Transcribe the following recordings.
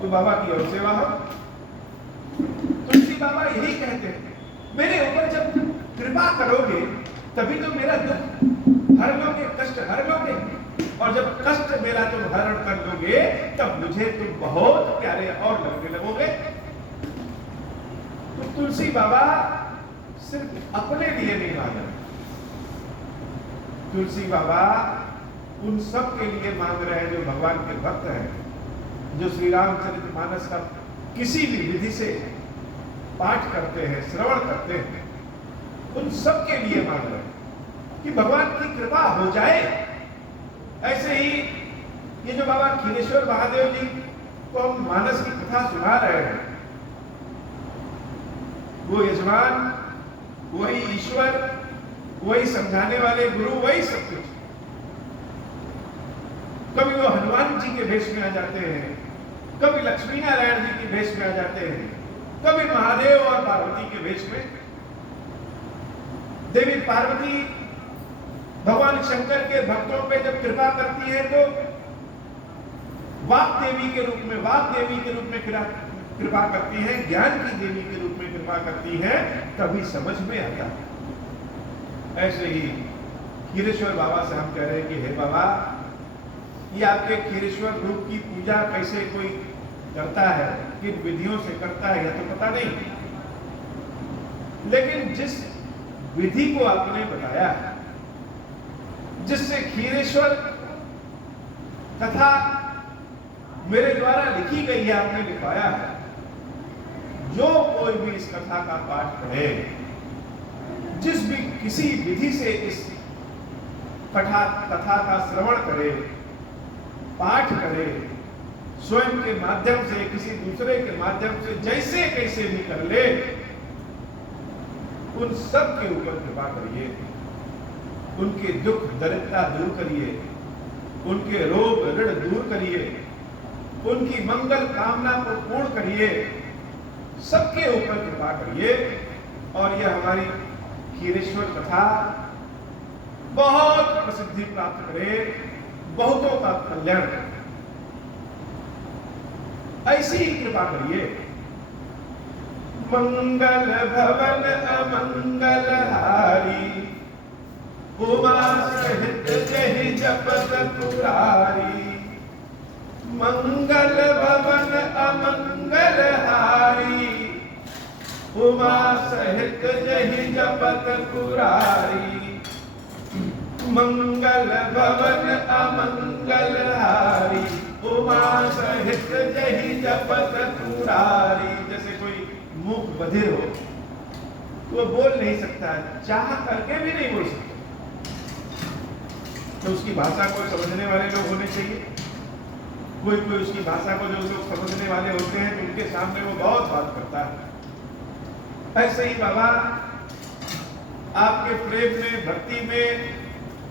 तो बाबा की और सेवा हो। तुलसी बाबा यही कहते हैं, मेरे ऊपर जब कृपा करोगे तभी तो मेरा दुख हर लोगे, कष्ट हर लोगे, और जब कष्ट मेरा तुम हरण कर लोगे तब मुझे तुम बहुत प्यारे और लगने लगोगे। तो तुलसी बाबा सिर्फ अपने लिए नहीं मांग रहे, तुलसी बाबा उन सब के लिए मांग रहे हैं जो भगवान के भक्त हैं, जो श्री रामचरितमानस का किसी भी विधि से पाठ करते हैं, श्रवण करते हैं, उन सब के लिए मांग रहे हैं कि भगवान की कृपा हो जाए। ऐसे ही ये जो बाबा खीरेश्वर महादेव जी को हम मानस की कथा सुना रहे हैं, वो यजमान, वही ईश्वर, वही समझाने वाले गुरु, वही सब कुछ। कभी वो हनुमान जी के भेष में आ जाते हैं, कभी लक्ष्मी नारायण जी के भेष में आ जाते हैं, कभी महादेव और पार्वती के भेष में। देवी पार्वती भगवान शंकर के भक्तों पे जब कृपा करती है तो वाक देवी के रूप में कृपा करती है, ज्ञान की देवी के रूप में कृपा करती है, तभी समझ में आता है। ऐसे ही खीरेश्वर बाबा से हम कह रहे हैं कि हे बाबा, ये आपके खीरेश्वर रूप की पूजा कैसे कोई करता है, किन विधियों से करता है, यह तो पता नहीं, लेकिन जिस विधि को आपने बताया है, जिससे खीरेश्वर कथा मेरे द्वारा लिखी गई है, आपने लिखवाया है, जो कोई भी इस कथा का पाठ करे, जिस भी किसी विधि से इस कथा का श्रवण करे, पाठ करे, स्वयं के माध्यम से, किसी दूसरे के माध्यम से, जैसे कैसे भी कर ले, उन सब के ऊपर कृपा करिए, उनके दुख दरिद्रता दूर करिए, उनके रोग ऋण दूर करिए, उनकी मंगल कामना को पूर्ण करिए, सबके ऊपर कृपा करिए। और यह हमारी खीरेश्वर कथा बहुत प्रसिद्धि प्राप्त करे, बहुतों का कल्याण करे, ऐसी ही कृपा करिए। मंगल भवन अमंगल हारी, उमा सहित जहि जपत पुरारी। मंगल भवन अमंगल हारी, उमा सहित जहि जपत पुरारी। मंगल भवन अमंगल हारी, उमा सहित जहि जपत पुरारी। जैसे कोई मूक बधिर हो तो वो बोल नहीं सकता, चाह करके भी नहीं बोल सकता, तो उसकी भाषा को समझने वाले लोग होने चाहिए। कोई कोई उसकी भाषा को जो लोग समझने वाले होते हैं तो उनके सामने वो बहुत बात करता है। ऐसे ही बाबा आपके प्रेम में, भक्ति में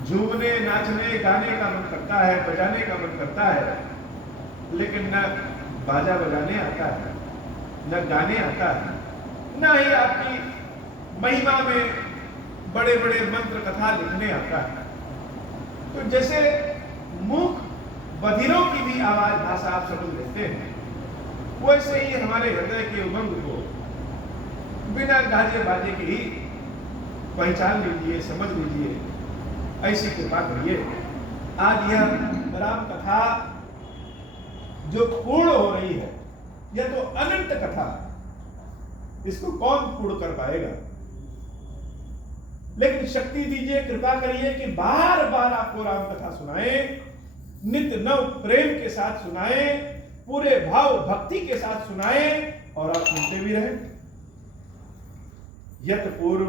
झूमने, नाचने, गाने का मन करता है, बजाने का मन करता है, लेकिन न बाजा बजाने आता है, न गाने आता है, न ही आपकी महिमा में बड़े बड़े मंत्र कथा लिखने आता है। तो जैसे मूक बधिरों की भी आवाज, भाषा आप समझ लेते हैं, वैसे ही हमारे हृदय के उमंग को बिना गाजे बाजे के ही पहचान लीजिए, समझ लीजिए, ऐसी कृपा करिए। आज यह राम कथा जो पूर्ण हो रही है, यह तो अनंत कथा, इसको कौन पूर्ण कर पाएगा? लेकिन शक्ति दीजिए, कृपा करिए कि बार बार आपको राम कथा सुनाए, नित्य नव प्रेम के साथ सुनाए, पूरे भाव भक्ति के साथ सुनाए, और आप सुनते भी रहें। यत पूर्व